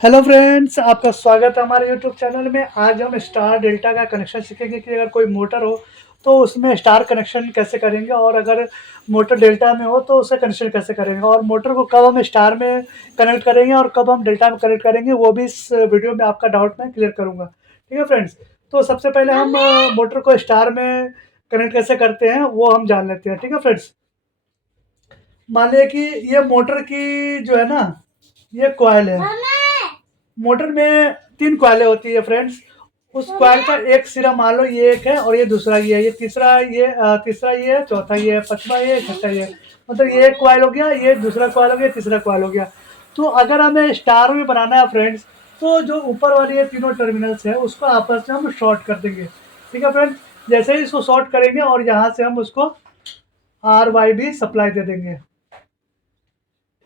Hello friends, आपका स्वागत है हमारे यूट्यूब चैनल में। आज हम स्टार डेल्टा का कनेक्शन सीखेंगे कि अगर कोई मोटर हो तो उसमें स्टार कनेक्शन कैसे करेंगे, और अगर मोटर डेल्टा में हो तो उसका कनेक्शन कैसे करेंगे, और मोटर को कब हम स्टार में कनेक्ट करेंगे और कब हम डेल्टा में कनेक्ट करेंगे, वो भी इस वीडियो में आपका डाउट मैं क्लियर करूँगा। ठीक है फ्रेंड्स, तो सबसे पहले हम मोटर को स्टार में कनेक्ट कैसे करते हैं वो हम जान लेते हैं। ठीक है फ्रेंड्स, मान लिया कि ये मोटर की जो है ना, ये कॉइल है। मोटर में 3 कॉइलें होती है फ्रेंड्स। उस कॉइल का एक सिरा मान लो ये एक है, और ये दूसरा ये है, ये तीसरा ये है, चौथा ये है, पाँचवाँ ये है, छठा ये है। मतलब ये एक कॉइल हो गया, ये दूसरा कॉइल हो गया, तीसरा कॉइल हो गया। तो अगर हमें स्टार में बनाना है फ्रेंड्स, तो जो ऊपर वाले ये तीनों टर्मिनल्स है उसको आपस में हम शॉर्ट कर देंगे। ठीक है फ्रेंड्स, जैसे ही इसको शॉर्ट करेंगे और यहाँ से हम उसको RYB सप्लाई दे देंगे।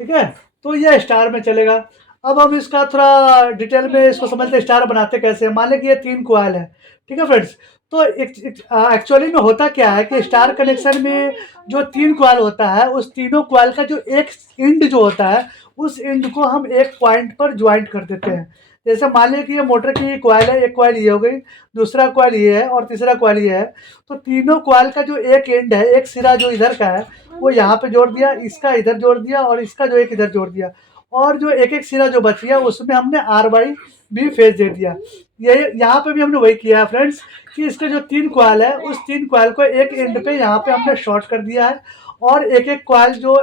ठीक है, तो ये स्टार में चलेगा। अब हम इसका थोड़ा डिटेल में इसको समझते हैं, स्टार बनाते कैसे हैं। मान लें कि ये 3 कॉइल है। ठीक है फ्रेंड्स, तो एक्चुअली में होता क्या है कि स्टार कनेक्शन में जो 3 कॉइल होता है, उस तीनों कॉइल का जो एक एंड जो होता है, उस एंड को हम एक पॉइंट पर ज्वाइंट कर देते हैं। जैसे मान लिया कि ये मोटर की कॉइल है, एक कॉइल ये हो गई, दूसरा कॉइल ये है, और तीसरा कॉइल ये है। तो तीनों कॉइल का जो एक एंड है, एक सिरा जो इधर का है, वो यहाँ पे जोड़ दिया, इसका इधर जोड़ दिया, और इसका जो एक इधर जोड़ दिया, और जो एक एक सिरा जो बच गया उसमें हमने RYB फेज दे दिया। ये यहाँ पे भी हमने वही किया है फ्रेंड्स, कि इसके जो 3 कॉइल है, उस 3 कॉइल को एक एंड पे यहाँ पे हमने शॉर्ट कर दिया है, और एक एक कॉइल जो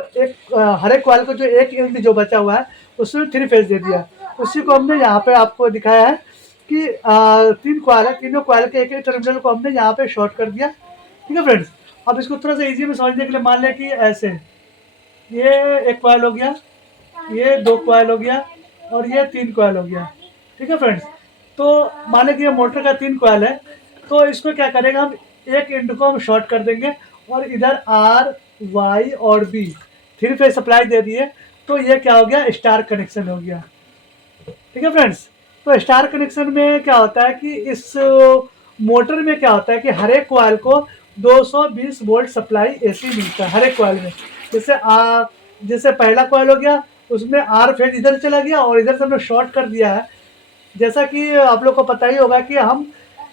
हर एक कॉइल को जो एक एंड जो बचा हुआ है उसमें 3 फेज दे दिया। उसी को हमने यहाँ पे आपको दिखाया है कि 3 कॉइल है, तीनों कॉइल के एक एक टर्मिनल को हमने यहाँ पे शॉर्ट कर दिया। ठीक है फ्रेंड्स, अब इसको थोड़ा सा इजी में समझने के लिए मान लें कि ऐसे ये एक कॉइल हो गया, ये 2 कॉइल हो गया, और ये 3 कॉइल हो गया। ठीक है फ्रेंड्स, तो मान लें कि ये मोटर का 3 कॉइल है, तो इसको क्या करेंगे हम, एक एंड को हम शॉर्ट कर देंगे, और इधर RYB 3 फेज सप्लाई दे दिए। तो ये क्या हो गया, स्टार कनेक्शन हो गया। ठीक है फ्रेंड्स, तो स्टार कनेक्शन में क्या होता है कि इस मोटर में क्या होता है कि हर एक कॉइल को 220 वोल्ट सप्लाई AC मिलता है हर एक कॉइल में। जैसे जैसे पहला कॉइल हो गया, उसमें R फेज इधर चला गया और इधर से हमने शॉर्ट कर दिया है। जैसा कि आप लोग को पता ही होगा कि हम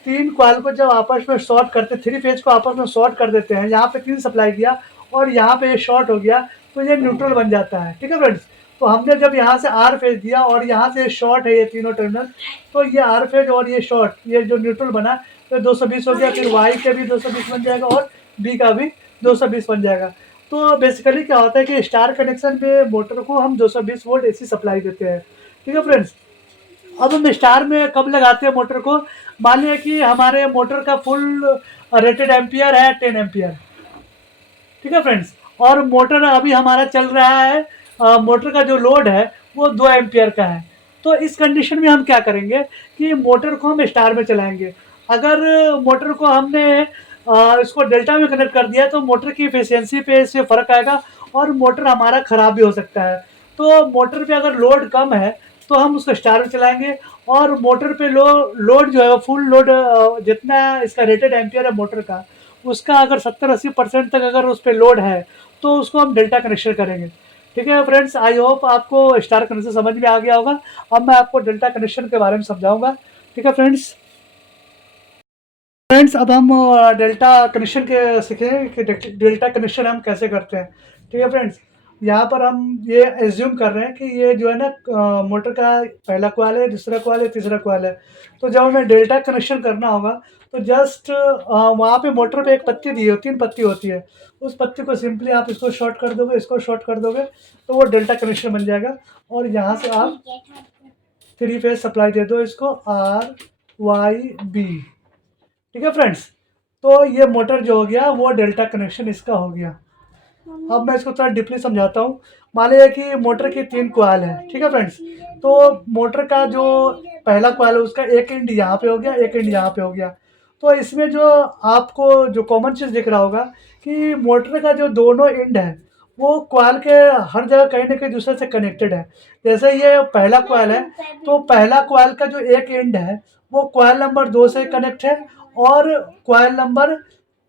3 कॉइल को जब आपस में शॉर्ट करते, 3 फेज को आपस में शॉर्ट कर देते हैं, यहाँ पे 3 सप्लाई किया और यहाँ पे ये शॉर्ट हो गया, तो ये न्यूट्रल बन जाता है। ठीक है फ्रेंड्स, तो हमने जब यहाँ से R फेज दिया और यहाँ से शॉर्ट है ये तीनों टर्मिनल, तो ये R फेज और ये शॉर्ट, ये जो न्यूट्रल बना, तो 220 हो गया। फिर Y का भी 220 बन जाएगा और B का भी 220 बन जाएगा। तो बेसिकली क्या होता है कि स्टार कनेक्शन में मोटर को हम 220 वोल्ट AC सप्लाई देते हैं। ठीक है फ्रेंड्स, अब हम स्टार में कब लगाते हैं मोटर को, मान लिया कि हमारे मोटर का फुल रेटेड एम्पियर है 10 एम्पियर। ठीक है फ्रेंड्स, और मोटर अभी हमारा चल रहा है, मोटर का जो लोड है वो 2 एम्पियर का है। तो इस कंडीशन में हम क्या करेंगे कि मोटर को हम स्टार में चलाएंगे। अगर मोटर को हमने इसको डेल्टा में कनेक्ट कर दिया तो मोटर की इफिशियंसी पे इससे फ़र्क आएगा, और मोटर हमारा ख़राब भी हो सकता है। तो मोटर पे अगर लोड कम है तो हम उसको स्टार में चलाएंगे, और मोटर पे लोड जो है वो फुल लोड, जितना इसका रेटेड एम्पियर है मोटर का, उसका अगर 70-80% तक अगर उस पर लोड है तो उसको हम डेल्टा कनेक्शन करेंगे। ठीक है फ्रेंड्स, आई होप आपको स्टार कनेक्शन समझ में आ गया होगा। अब मैं आपको डेल्टा कनेक्शन के बारे में समझाऊंगा। ठीक है फ्रेंड्स, अब हम डेल्टा कनेक्शन के सीखें कि डेल्टा कनेक्शन हम कैसे करते हैं। ठीक है फ्रेंड्स, यहाँ पर हम ये एज्यूम कर रहे हैं कि ये जो है ना, मोटर का पहला कॉइल है, दूसरा कॉइल है, तीसरा कॉइल है। तो जब हमें डेल्टा कनेक्शन करना होगा तो जस्ट वहाँ पे मोटर पे एक पत्ती दी होती है, 3 पत्ती होती है। उस पत्ती को सिंपली आप इसको शॉर्ट कर दोगे, इसको शॉर्ट कर दोगे, तो वो डेल्टा कनेक्शन बन जाएगा। और यहाँ से आप 3 फेज सप्लाई दे दो इसको, RYB। ठीक है फ्रेंड्स, तो ये मोटर जो हो गया वो डेल्टा कनेक्शन इसका हो गया। अब मैं इसको थोड़ा डीपली समझाता हूँ। मान लीजिए कि मोटर की 3 कॉइल है। ठीक है फ्रेंड्स, तो मोटर का जो पहला कॉइल है उसका एक एंड यहाँ पे हो गया, एक एंड यहाँ पे हो गया। तो इसमें जो आपको जो कॉमन चीज़ दिख रहा होगा कि मोटर का जो दोनों एंड है वो कॉइल के हर जगह कहीं ना कहीं दूसरे से कनेक्टेड है। जैसे ये पहला कॉइल है, तो पहला कॉइल का जो एक एंड है वो कॉइल नंबर 2 से कनेक्ट है, और कॉइल नंबर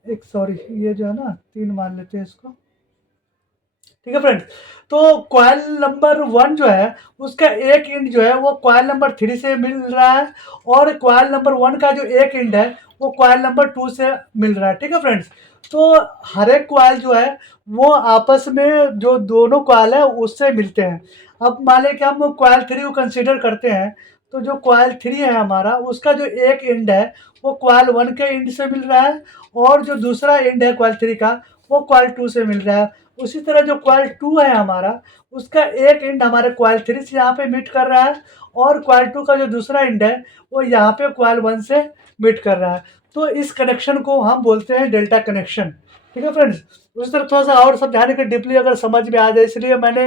एक, सॉरी ये जो है ना 3 मान लेते हैं इसको, ठीक है फ्रेंड्स। तो कॉइल नंबर 1 जो है उसका एक एंड जो है वो कॉइल नंबर 3 से मिल रहा है, और कॉइल नंबर 1 का जो एक एंड है वो कॉइल नंबर 2 से मिल रहा है। ठीक है फ्रेंड्स। तो हर एक कॉइल जो है वो आपस में जो दोनों कॉइल है उससे मिलते हैं। अब मान लें कि हम कॉइल 3 को कंसीडर करते हैं, तो जो कॉइल 3 है हमारा उसका जो एक एंड है वो कॉइल 1 के एंड से मिल रहा है, और जो दूसरा एंड है कॉइल 3 का वो कॉइल 2 से मिल रहा है। उसी तरह जो कॉइल 2 है हमारा उसका एक एंड हमारे कॉइल 3 से यहाँ पे मीट कर रहा है, और कॉइल 2 का जो दूसरा एंड है वो यहाँ पे कॉइल 1 से मीट कर रहा है। तो इस कनेक्शन को हम बोलते हैं डेल्टा कनेक्शन। ठीक है फ्रेंड्स। उसी तरह थोड़ा सा और समझाने के डीपली अगर समझ में आ जाए, इसलिए मैंने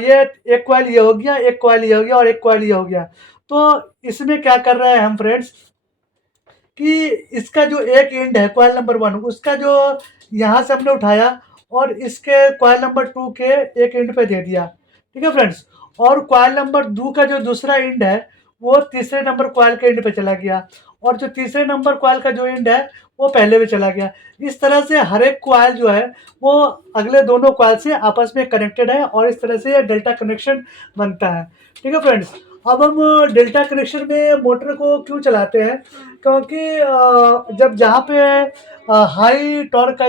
ये एक कॉइल ये हो गया, एक कॉइल ये हो गया और एक कॉइल ये हो गया। तो इसमें क्या कर रहे हैं हम फ्रेंड्स कि इसका जो एक एंड है कॉइल नंबर 1 उसका जो यहाँ से हमने उठाया और इसके कॉइल नंबर 2 के एक एंड पे दे दिया। ठीक है फ्रेंड्स। और कॉइल नंबर 2 का जो दूसरा एंड है वो तीसरे नंबर कॉइल के एंड पे चला गया, और जो तीसरे नंबर कॉइल का जो एंड है वो पहले पे चला गया। इस तरह से हर एक कॉइल जो है वो अगले दोनों कॉइल से आपस में कनेक्टेड है, और इस तरह से ये डेल्टा कनेक्शन बनता है। ठीक है फ्रेंड्स। अब हम डेल्टा कनेक्शन में मोटर को क्यों चलाते हैं, क्योंकि जब जहाँ पे हाई टॉर्क का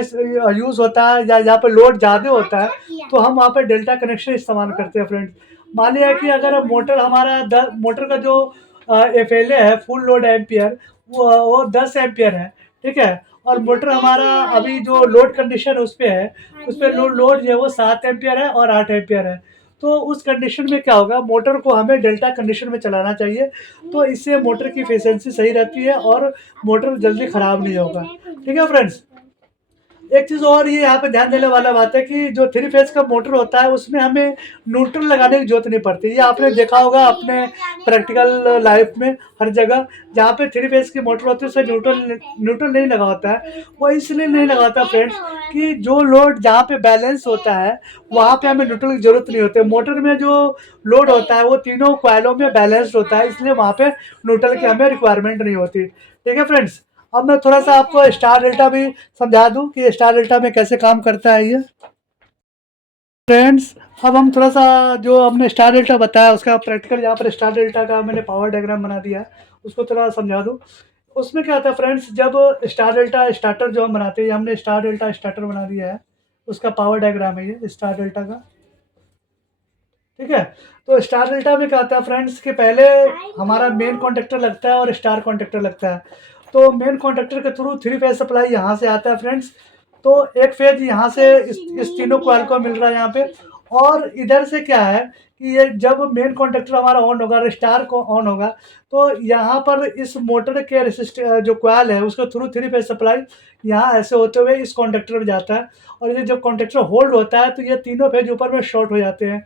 यूज़ होता है या जहाँ पे लोड ज़्यादा होता है तो हम वहाँ पे डेल्टा कनेक्शन इस्तेमाल करते हैं फ्रेंड्स। मान लिया कि अगर मोटर हमारा मोटर का जो एफ एल ए है फुल लोड एम्पियर वो 10 एम्पियर है। ठीक है। और मोटर हमारा अभी जो लोड कंडीशन उस पे है, उस पर लोड जो है वो 7 एम्पियर है और 8 एम्पियर है। तो उस कंडीशन में क्या होगा, मोटर को हमें डेल्टा कंडीशन में चलाना चाहिए, तो इससे मोटर की एफिशिएंसी सही रहती है और मोटर जल्दी ख़राब नहीं होगा। ठीक है फ्रेंड्स। एक चीज़ और ये यहाँ पे ध्यान देने वाला बात है कि जो 3 फेज़ का मोटर होता है उसमें हमें न्यूट्रल लगाने की ज़रूरत नहीं पड़ती। ये आपने देखा होगा अपने प्रैक्टिकल लाइफ में हर जगह जहाँ पे 3 फेज़ की मोटर होती है उसमें न्यूट्रल न्यूट्रल नहीं लगा होता है। वो इसलिए नहीं लगा होता फ्रेंड्स कि जो लोड जहाँ पे बैलेंस होता है वहाँ पे हमें न्यूट्रल की ज़रूरत नहीं होती है। मोटर में जो लोड होता है वो तीनों कॉइलों में बैलेंस्ड होता है, इसलिए वहाँ पे न्यूट्रल की हमें रिक्वायरमेंट नहीं होती। ठीक है फ्रेंड्स। अब मैं थोड़ा-सा आपको स्टार डेल्टा भी समझा दूँ कि स्टार डेल्टा में कैसे काम करता है ये। फ्रेंड्स, अब हम थोड़ा-सा जो हमने स्टार डेल्टा बताया उसका प्रैक्टिकल यहाँ पर स्टार डेल्टा का मैंने पावर डायग्राम बना दिया है, उसको थोड़ा समझा दूँ। उसमें क्या होता है फ्रेंड्स, जब स्टार डेल्टा स्टार्टर जो हम बनाते हैं, हमने स्टार डेल्टा स्टार्टर बना दिया है, उसका पावर डायग्राम है ये स्टार डेल्टा का। ठीक है। तो स्टार डेल्टा में क्या होता है फ्रेंड्स कि पहले हमारा मेन कॉन्टैक्टर लगता है और स्टार कॉन्टैक्टर लगता है। तो मेन कॉन्टैक्टर के थ्रू 3 फेज़ सप्लाई यहाँ से आता है फ्रेंड्स। तो एक फेज़ यहाँ से इस तीनों कॉइल को मिल रहा है यहाँ पे, और इधर से क्या है कि ये जब मेन कॉन्टैक्टर हमारा ऑन होगा और स्टार को ऑन होगा तो यहाँ पर इस मोटर के जो कॉइल है उसके थ्रू 3 फेज़ सप्लाई यहाँ ऐसे होते हुए इस कॉन्टैक्टर में जाता है, और ये जब कॉन्टैक्टर होल्ड होता है तो ये तीनों फेज़ ऊपर में शॉर्ट हो जाते हैं।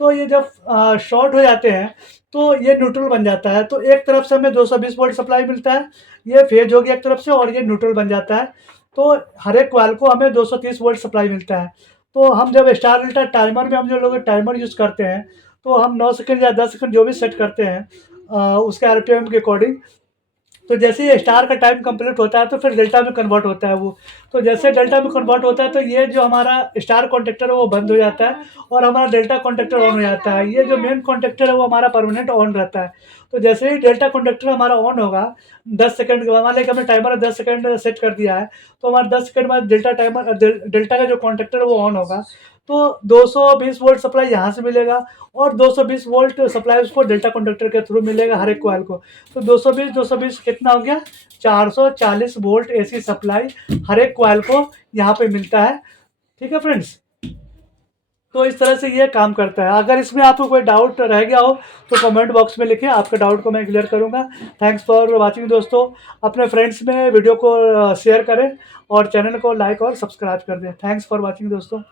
तो ये जब शॉर्ट हो जाते हैं तो ये न्यूट्रल बन जाता है। तो एक तरफ से हमें 220 वोल्ट सप्लाई मिलता है, ये फेज हो गया एक तरफ से, और ये न्यूट्रल बन जाता है। तो हर एक कॉइल को हमें 230 वोल्ट सप्लाई मिलता है। तो हम जब स्टार डेल्टा टाइमर में हम जो लोग टाइमर यूज़ करते हैं तो हम 9 सेकंड या 10 सेकंड जो भी सेट करते हैं उसके आरपीएम के अकॉर्डिंग, तो जैसे ही स्टार का टाइम कंप्लीट होता है तो फिर डेल्टा में कन्वर्ट होता है वो। तो जैसे डेल्टा में कन्वर्ट होता है तो ये जो हमारा स्टार कॉन्टैक्टर है वो बंद हो जाता है और हमारा डेल्टा कॉन्टैक्टर ऑन हो जाता है। ये जो मेन कॉन्टैक्टर है वो हमारा परमानेंट ऑन रहता है। तो जैसे ही डेल्टा कॉन्टैक्टर हमारा ऑन होगा 10 सेकंड के बाद, मान लें कि हमने टाइमर 10 सेकंड सेट कर दिया है, तो हमारा 10 सेकंड बाद डेल्टा का जो कॉन्टैक्टर है वो ऑन होगा। तो 220 वोल्ट सप्लाई यहाँ से मिलेगा और 220 वोल्ट सप्लाई उसको डेल्टा कॉन्टैक्टर के थ्रू मिलेगा हर एक कॉइल को। तो 220 कितना हो गया, 440 वोल्ट एसी सप्लाई हर एक कॉइल को यहाँ पे मिलता है। ठीक है फ्रेंड्स। तो इस तरह से ये काम करता है। अगर इसमें आपको कोई डाउट रह गया हो तो कमेंट बॉक्स में लिखें, आपके डाउट को मैं क्लियर करूँगा। थैंक्स फॉर वॉचिंग दोस्तों। अपने फ्रेंड्स में वीडियो को शेयर करें और चैनल को लाइक और सब्सक्राइब कर दें। थैंक्स फॉर वॉचिंग दोस्तों।